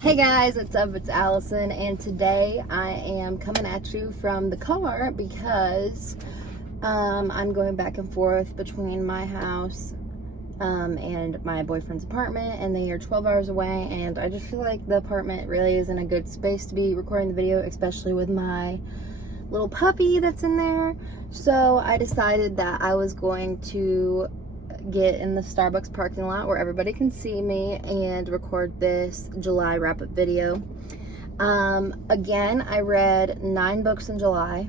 Hey guys, what's up? It's Allison, and today I am coming at you from the car because I'm going back and forth between my house and my boyfriend's apartment, and they are 12 hours away, and I just feel like the apartment really isn't a good space to be recording the video, especially with my little puppy that's in there. So I decided that I was going to get in the Starbucks parking lot where everybody can see me and record this July wrap-up video. Again, I read 9 books in July,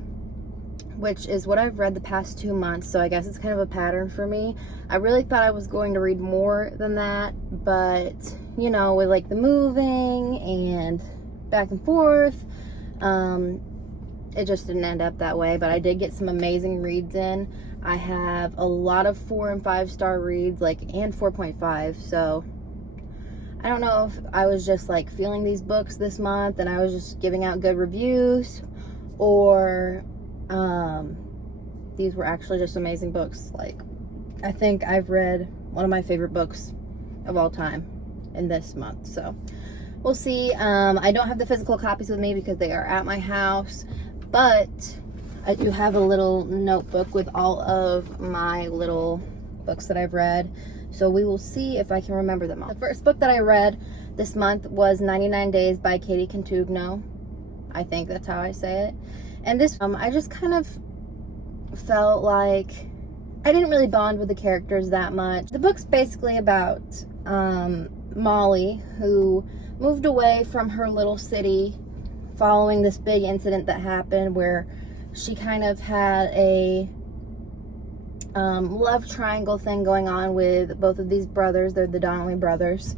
which is what I've read the past 2 months, so I guess it's kind of a pattern for me. I really thought I was going to read more than that, but you know, with like the moving and back and forth, it just didn't end up that way. But I did get some amazing reads in. I have a lot of 4 and 5 star reads, and 4.5. So I don't know if I was just like feeling these books this month and I was just giving out good reviews, or these were actually just amazing books. Like, I think I've read one of my favorite books of all time in this month. So we'll see. I don't have the physical copies with me because they are at my house, but I do have a little notebook with all of my little books that I've read. So we will see if I can remember them all. The first book that I read this month was 99 Days by Katie Cantugno. I think that's how I say it. And this, I just kind of felt like I didn't really bond with the characters that much. The book's basically about Molly, who moved away from her little city following this big incident that happened where she kind of had a love triangle thing going on with both of these brothers. They're the Donnelly brothers.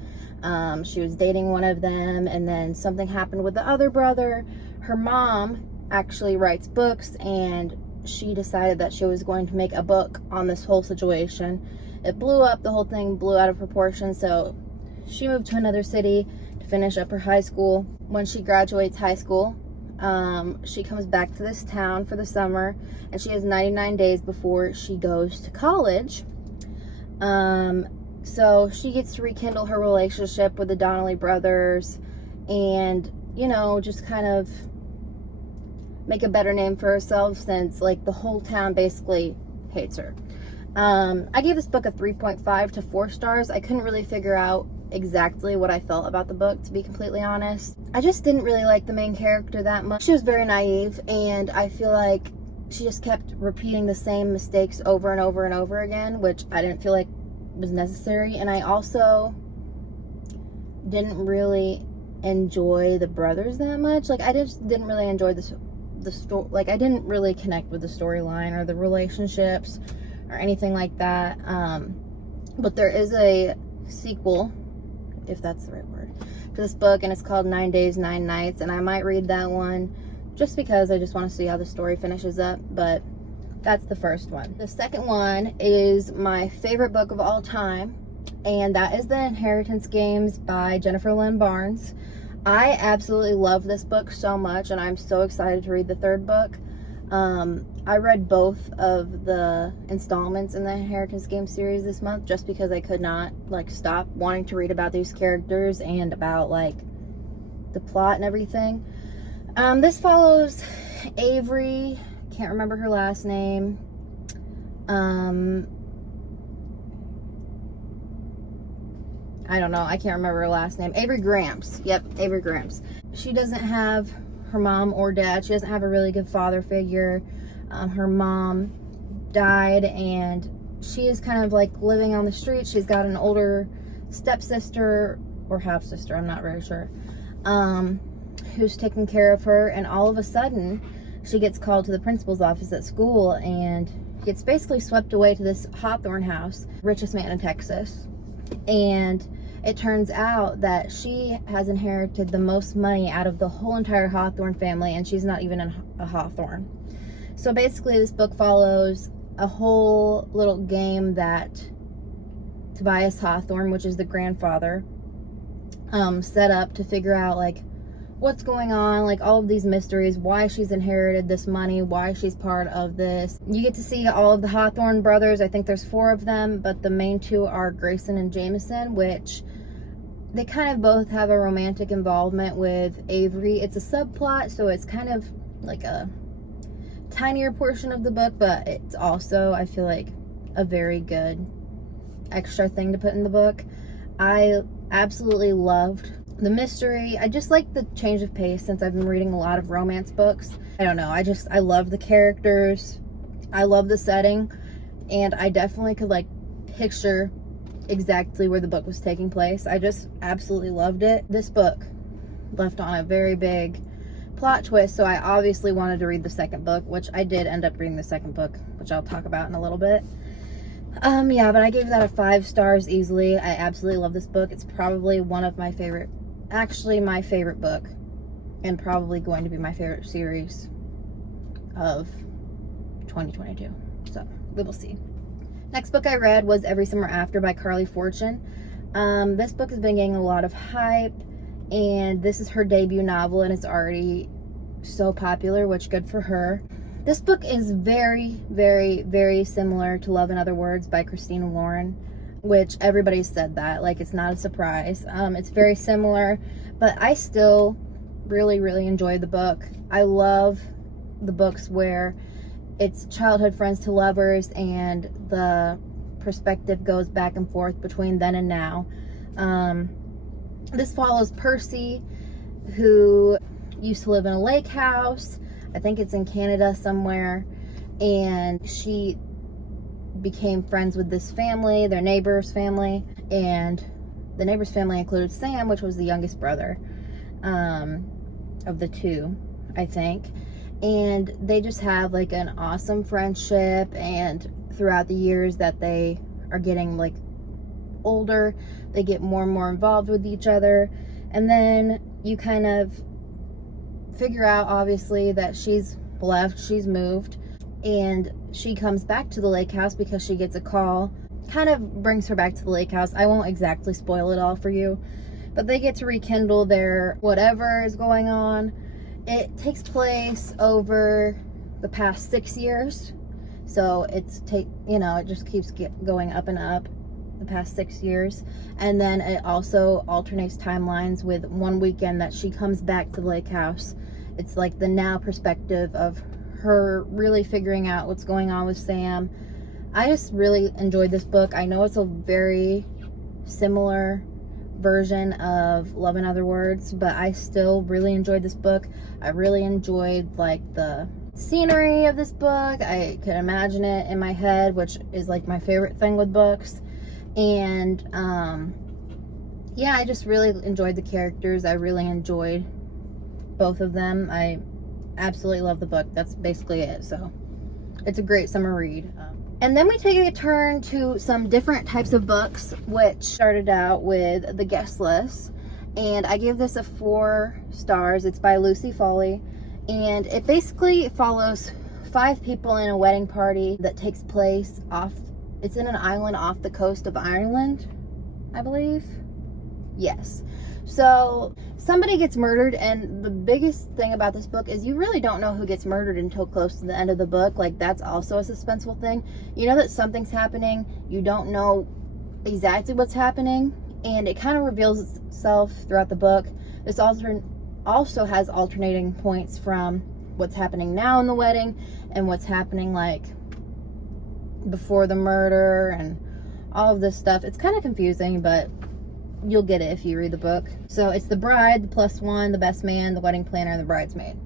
She was dating one of them, and then something happened with the other brother. Her mom actually writes books, and she decided that she was going to make a book on this whole situation. It blew up. The whole thing blew out of proportion, so she moved to another city to finish up her high school. When she graduates high school, she comes back to this town for the summer, and she has 99 days before she goes to college. So she gets to rekindle her relationship with the Donnelly brothers and, you know, just kind of make a better name for herself, since like the whole town basically hates her. I gave this book a 3.5 to 4 stars. I couldn't really figure out exactly what I felt about the book, to be completely honest. I just didn't really like the main character that much. She was very naive, and I feel like she just kept repeating the same mistakes over and over and over again, which I didn't feel like was necessary. And I also didn't really enjoy the brothers that much. Like, I just didn't really enjoy the story. Like, I didn't really connect with the storyline or the relationships or anything like that. But there is a sequel, if that's the right word, to this book, and it's called 9 Days, 9 Nights, and I might read that one just because I just want to see how the story finishes up. But that's the first one. The second one is my favorite book of all time, and that is The Inheritance Games by Jennifer Lynn Barnes. I absolutely love this book so much, and I'm so excited to read the third book. I read both of the installments in the Inheritance Game series this month just because I could not like stop wanting to read about these characters and about like the plot and everything. This follows Avery, can't remember her last name. I don't know, I can't remember her last name. Avery Gramps. Yep, Avery Gramps. She doesn't have her mom or dad. She doesn't have a really good father figure. Her mom died, and she is kind of like living on the street. She's got an older stepsister or half sister, I'm not very sure, who's taking care of her, and all of a sudden she gets called to the principal's office at school and gets basically swept away to this Hawthorne house, richest man in Texas. And it turns out that she has inherited the most money out of the whole entire Hawthorne family, and she's not even a Hawthorne. So basically this book follows a whole little game that Tobias Hawthorne, which is the grandfather, set up to figure out like what's going on, like all of these mysteries, why she's inherited this money, why she's part of this. You get to see all of the Hawthorne brothers. I think there's 4 of them, but the main 2 are Grayson and Jameson, which they kind of both have a romantic involvement with Avery. It's a subplot, so it's kind of like a tinier portion of the book, but it's also, I feel like, a very good extra thing to put in the book. I absolutely loved the mystery. I just like the change of pace since I've been reading a lot of romance books. I don't know, I love the characters, I love the setting, and I definitely could like picture exactly where the book was taking place. I just absolutely loved it. This book left on a very big plot twist, so I obviously wanted to read the second book, which I did end up reading the second book, which I'll talk about in a little bit. Yeah, but I gave that a 5 stars easily. I absolutely love this book. It's probably one of my favorite, actually my favorite book, and probably going to be my favorite series of 2022. So we will see. Next book I read was Every Summer After by Carly Fortune. This book has been getting a lot of hype, and this is her debut novel, and it's already so popular, which good for her. This book is very, very, very similar to Love in Other Words by Christina Lauren, which everybody said that. Like, it's not a surprise. It's very similar, but I still really, really enjoyed the book. I love the books where it's childhood friends to lovers and the perspective goes back and forth between then and now. This follows Percy, who used to live in a lake house. I think it's in Canada somewhere, and she became friends with this family, their neighbor's family, and the neighbor's family included Sam, which was the youngest brother of the two, I think. And they just have like an awesome friendship, and throughout the years that they are getting like older, they get more and more involved with each other. And then you kind of figure out, obviously, that she's left, she's moved, and she comes back to the lake house because she gets a call. Kind of brings her back to the lake house. I won't exactly spoil it all for you, but they get to rekindle their whatever is going on. It takes place over the past 6 years, so it just keeps going up and up the past 6 years. And then it also alternates timelines with one weekend that she comes back to the lake house. It's like the now perspective of her really figuring out what's going on with Sam. I just really enjoyed this book. I know it's a very similar version of Love in Other Words, but I still really enjoyed this book. I really enjoyed like the scenery of this book. I can imagine it in my head, which is like my favorite thing with books. And yeah, I just really enjoyed the characters. I really enjoyed both of them. I absolutely love the book. That's basically it. So it's a great summer read. And then we take a turn to some different types of books, which started out with The Guest List. And I gave this a 4 stars. It's by Lucy Foley. And it basically follows 5 people in a wedding party that takes place it's in an island off the coast of Ireland, I believe. Yes. So somebody gets murdered, and the biggest thing about this book is you really don't know who gets murdered until close to the end of the book. Like, that's also a suspenseful thing. You know that something's happening, you don't know exactly what's happening, and it kind of reveals itself throughout the book. This also has alternating points from what's happening now in the wedding and what's happening like before the murder and all of this stuff. It's kind of confusing, but you'll get it if you read the book. So it's the bride, the plus one, the best man, the wedding planner, and the bridesmaid.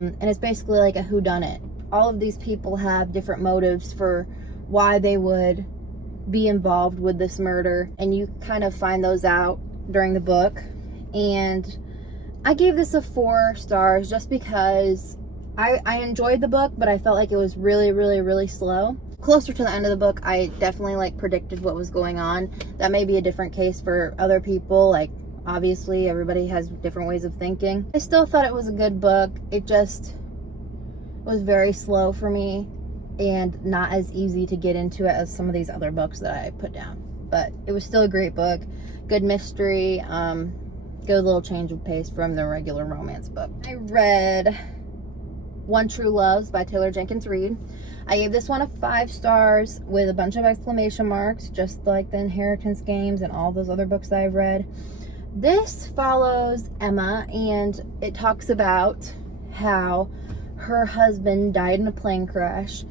And it's basically like a whodunit. All of these people have different motives for why they would be involved with this murder, and you kind of find those out during the book. And I gave this a 4 stars just because I enjoyed the book, but I felt like it was really, really, really slow. Closer to the end of the book, I definitely like predicted what was going on. That may be a different case for other people. Like, obviously everybody has different ways of thinking. I still thought it was a good book. It just was very slow for me and not as easy to get into it as some of these other books that I put down. But it was still a great book. Good mystery. Good little change of pace from the regular romance book. I read One True Loves by Taylor Jenkins Reid. I gave this one a 5 stars with a bunch of exclamation marks, just like the Inheritance Games and all those other books that I've read. This follows Emma, and it talks about how her husband died in a plane crash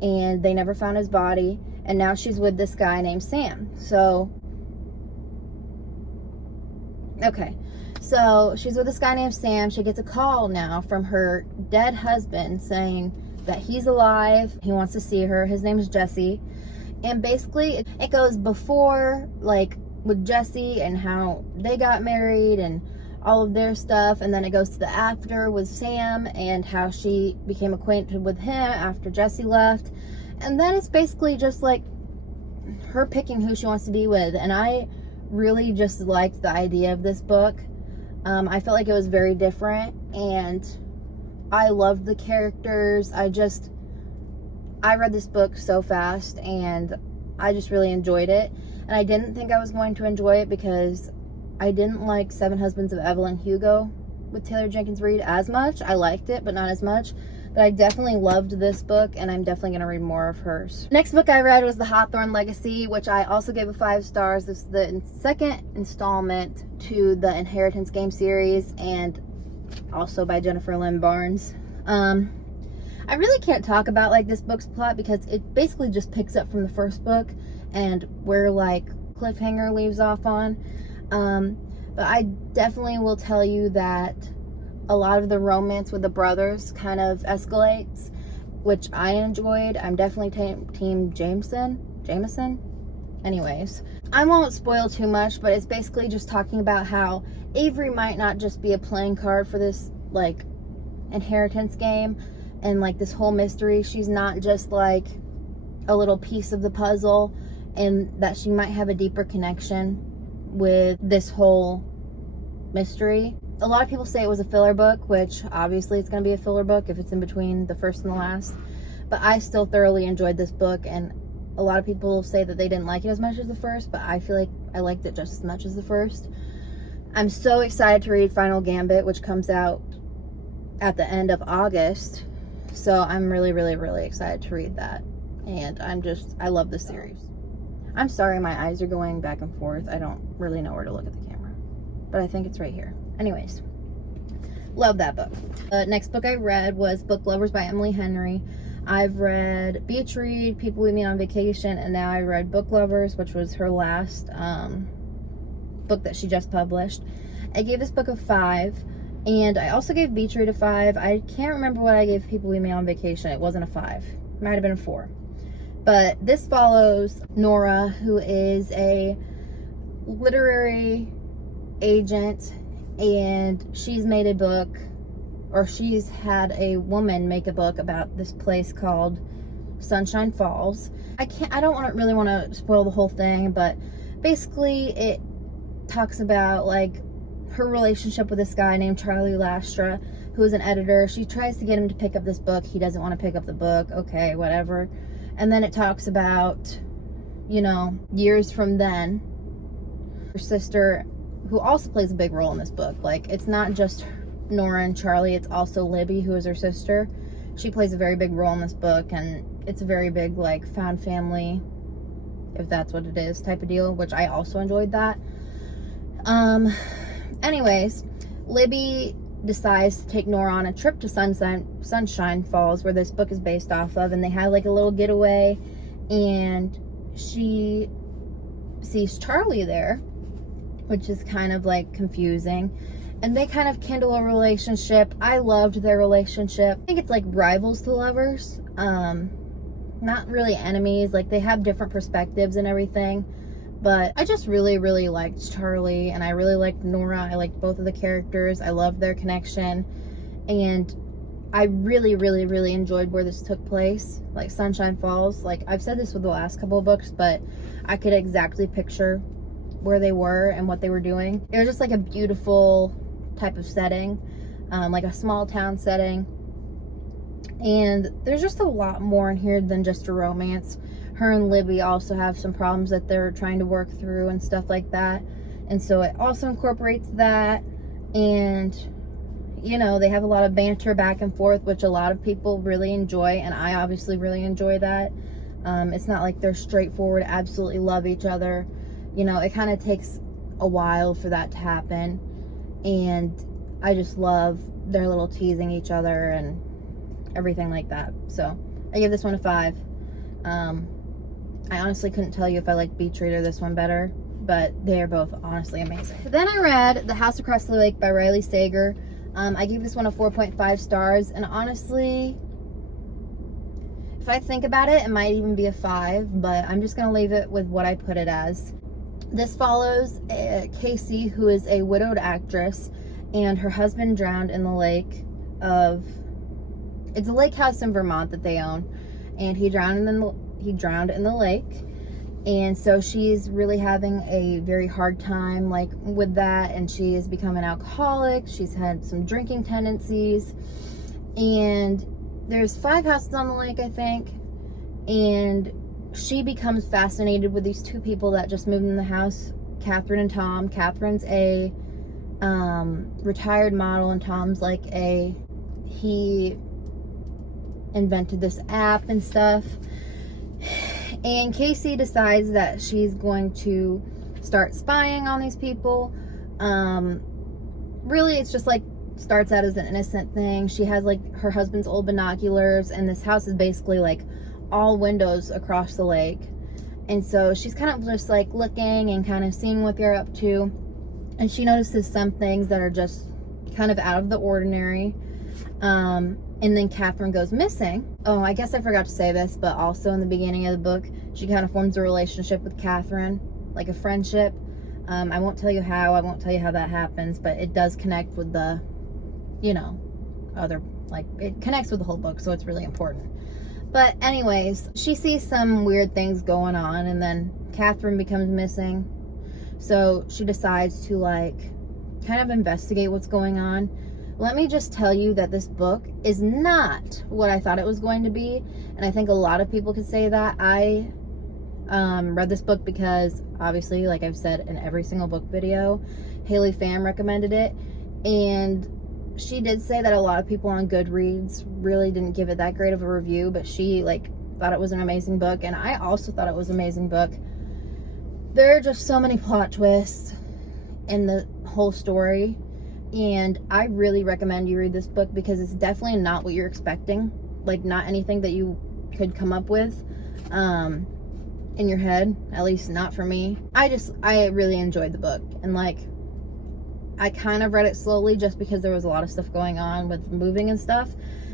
and they never found his body, and now she's with this guy named Sam. So she's with this guy named Sam. She gets a call now from her dead husband saying that he's alive. He wants to see her. His name is Jesse. And basically it goes before, like, with Jesse and how they got married and all of their stuff, and then it goes to the after with Sam and how she became acquainted with him after Jesse left. And then it's basically just like her picking who she wants to be with. And I really just liked the idea of this book. I felt like it was very different, and I loved the characters. I read this book so fast, and I just really enjoyed it. And I didn't think I was going to enjoy it because I didn't like Seven Husbands of Evelyn Hugo with Taylor Jenkins Reid as much. I liked it, but not as much. But I definitely loved this book, and I'm definitely going to read more of hers. Next book I read was the Hawthorne Legacy, which I also gave a 5 stars. This is the second installment to the Inheritance game series, and also by Jennifer Lynn Barnes. I really can't talk about like this book's plot because it basically just picks up from the first book and where like cliffhanger leaves off on. But I definitely will tell you that a lot of the romance with the brothers kind of escalates, which I enjoyed. I'm definitely team Jameson. Anyways, I won't spoil too much, but it's basically just talking about how Avery might not just be a playing card for this like inheritance game and like this whole mystery. She's not just like a little piece of the puzzle, and that she might have a deeper connection with this whole mystery. A lot of people say it was a filler book, which obviously it's going to be a filler book if it's in between the first and the last. But I still thoroughly enjoyed this book, and a lot of people say that they didn't like it as much as the first, but I feel like I liked it just as much as the first. I'm so excited to read Final Gambit, which comes out at the end of August. So I'm really, really, really excited to read that. And I love this series. I'm sorry my eyes are going back and forth. I don't really know where to look at the camera, but I think it's right here. Anyways, love that book. The next book I read was Book Lovers by Emily Henry. I've read Beach Read, People Leave Me on Vacation, and now I read Book Lovers, which was her last book that she just published. I gave this book a 5, and I also gave Beach Read a 5. I can't remember what I gave People Leave Me on Vacation. It wasn't a 5. It might have been a 4. But this follows Nora, who is a literary agent, and she's made a book, or she's had a woman make a book about this place called Sunshine Falls. I don't really want to spoil the whole thing, but basically it talks about like her relationship with this guy named Charlie Lastra, who is an editor. She tries to get him to pick up this book. He doesn't want to pick up the book. Okay, whatever. And then it talks about, years from then, her sister, who also plays a big role in this book. Like, it's not just Nora and Charlie, it's also Libby, who is her sister. She plays a very big role in this book, and it's a very big, like, found family, if that's what it is, type of deal, which I also enjoyed that. Anyways, Libby decides to take Nora on a trip to Sunshine Falls, where this book is based off of, and they have like a little getaway, and she sees Charlie there, which is kind of like confusing, and they kind of kindle a relationship. I loved their relationship. I think it's like rivals to lovers, not really enemies. Like, they have different perspectives and everything. But I just really, really liked Charlie, and I really liked Nora. I liked both of the characters. I loved their connection, and I really, really, really enjoyed where this took place. Like, Sunshine Falls. Like, I've said this with the last couple of books, but I could exactly picture where they were and what they were doing. It was just like a beautiful type of setting, like a small town setting. And there's just a lot more in here than just a romance. Her and Libby also have some problems that they're trying to work through and stuff like that. And so it also incorporates that. And, they have a lot of banter back and forth, which a lot of people really enjoy. And I obviously really enjoy that. It's not like they're straightforward, absolutely love each other. It kind of takes a while for that to happen. And I just love their little teasing each other and everything like that. So I give this one a 5. I honestly couldn't tell you if I like Beach Read or this one better, but they are both honestly amazing. Then I read The House Across the Lake by Riley Sager. I gave this one a 4.5 stars, and honestly, if I think about it, it might even be a 5, but I'm just gonna leave it with what I put it as. This follows Casey, who is a widowed actress, and her husband drowned in the lake of, it's a lake house in Vermont that they own, and he drowned in the lake. And so she's really having a very hard time like with that, and she has become an alcoholic. She's had some drinking tendencies, and there's 5 houses on the lake, I think, and she becomes fascinated with these 2 people that just moved in the house, Catherine and Tom. Catherine's a retired model, and Tom's like he invented this app and stuff. And Casey decides that she's going to start spying on these people. Really, it's just like starts out as an innocent thing. She has like her husband's old binoculars, and this house is basically like all windows across the lake. And so she's kind of just like looking and kind of seeing what they're up to. And she notices some things that are just kind of out of the ordinary. And then Catherine goes missing. Oh, I guess I forgot to say this, but also in the beginning of the book, she kind of forms a relationship with Catherine, like a friendship. I won't tell you how, that happens, but it does connect with the, it connects with the whole book, so it's really important. But anyways, she sees some weird things going on, and then Catherine becomes missing. So she decides to kind of investigate what's going on. Let me just tell you that this book is not what I thought it was going to be, and I think a lot of people could say that. I read this book because, obviously, like I've said in every single book video, Haley Pham recommended it, and she did say that a lot of people on Goodreads really didn't give it that great of a review, but she thought it was an amazing book, and I also thought it was an amazing book. There are just so many plot twists in the whole story. And I really recommend you read this book because it's definitely not what you're expecting. Not anything that you could come up with in your head. At least not for me. I really enjoyed the book. And I kind of read it slowly just because there was a lot of stuff going on with moving and stuff.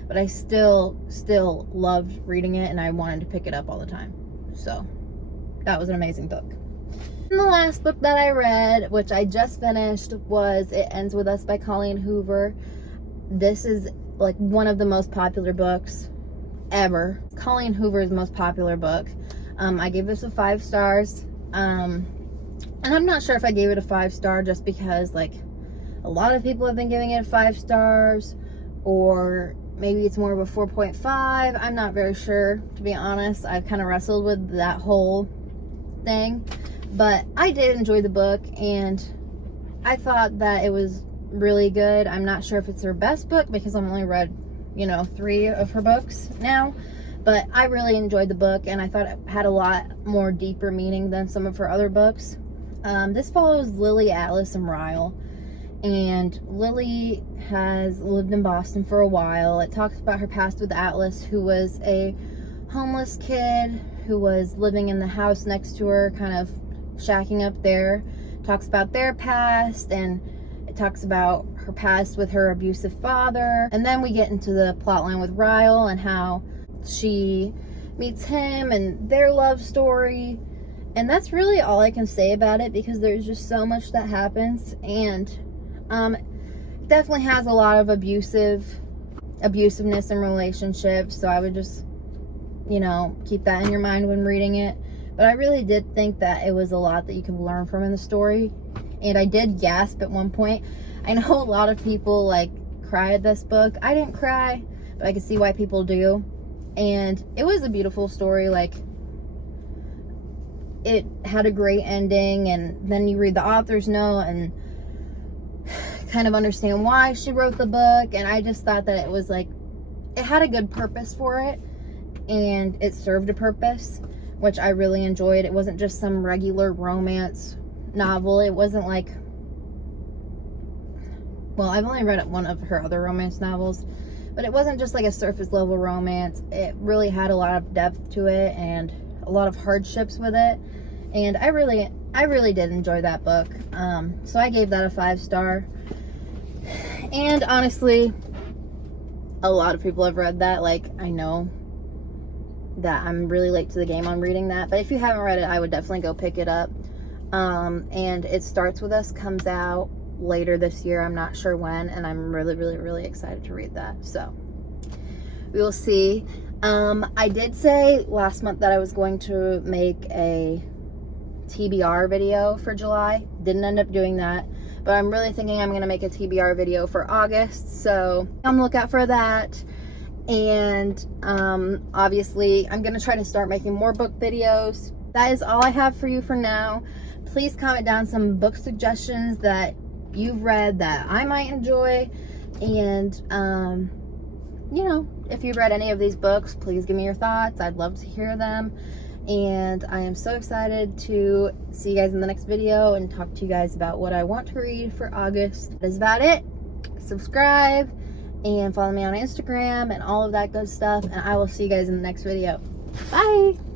But I still loved reading it, and I wanted to pick it up all the time. So that was an amazing book. And the last book that I read, which I just finished, was It Ends With Us by Colleen Hoover. This is one of the most popular books ever. Colleen Hoover's most popular book. I gave this a 5 stars. And I'm not sure if I gave it a 5 star just because a lot of people have been giving it 5 stars, or maybe it's more of a 4.5. I'm not very sure, to be honest. I've kind of wrestled with that whole thing. But I did enjoy the book, and I thought that it was really good. I'm not sure if it's her best book because I've only read, 3 of her books now. But I really enjoyed the book, and I thought it had a lot more deeper meaning than some of her other books. This follows Lily, Atlas, and Ryle. And Lily has lived in Boston for a while. It talks about her past with Atlas, who was a homeless kid who was living in the house next to her, kind of shacking up there. Talks about their past, and it talks about her past with her abusive father. And then we get into the plotline with Ryle and how she meets him and their love story. And that's really all I can say about it because there's just so much that happens. And definitely has a lot of abusiveness in relationships. So I would just, keep that in your mind when reading it. But I really did think that it was a lot that you could learn from in the story. And I did gasp at one point. I know a lot of people cry at this book. I didn't cry, but I could see why people do. And it was a beautiful story. It had a great ending, and then you read the author's note and kind of understand why she wrote the book. And I just thought that it was it had a good purpose for it, and it served a purpose, which I really enjoyed. It wasn't just some regular romance novel. It wasn't like, well, I've only read one of her other romance novels, but it wasn't just like a surface level romance. It really had a lot of depth to it and a lot of hardships with it. And I really did enjoy that book. So I gave that a 5-star. And honestly, a lot of people have read that. Like, I know that I'm really late to the game on reading that, but if you haven't read it, I would definitely go pick it up. And It Starts With Us comes out later this year. I'm not sure when, and I'm really excited to read that. So we will see. I did say last month that I was going to make a TBR video for July. Didn't end up doing that, but I'm really thinking I'm going to make a TBR video for August, so on the lookout for that. And obviously I'm going to try to start making more book videos. That is all I have for you for now. Please comment down some book suggestions that you've read that I might enjoy. And you know, if you've read any of these books, please give me your thoughts. I'd love to hear them. And I am so excited to see you guys in the next video and talk to you guys about what I want to read for August. That is about it. Subscribe and follow me on Instagram and all of that good stuff. And I will see you guys in the next video. Bye!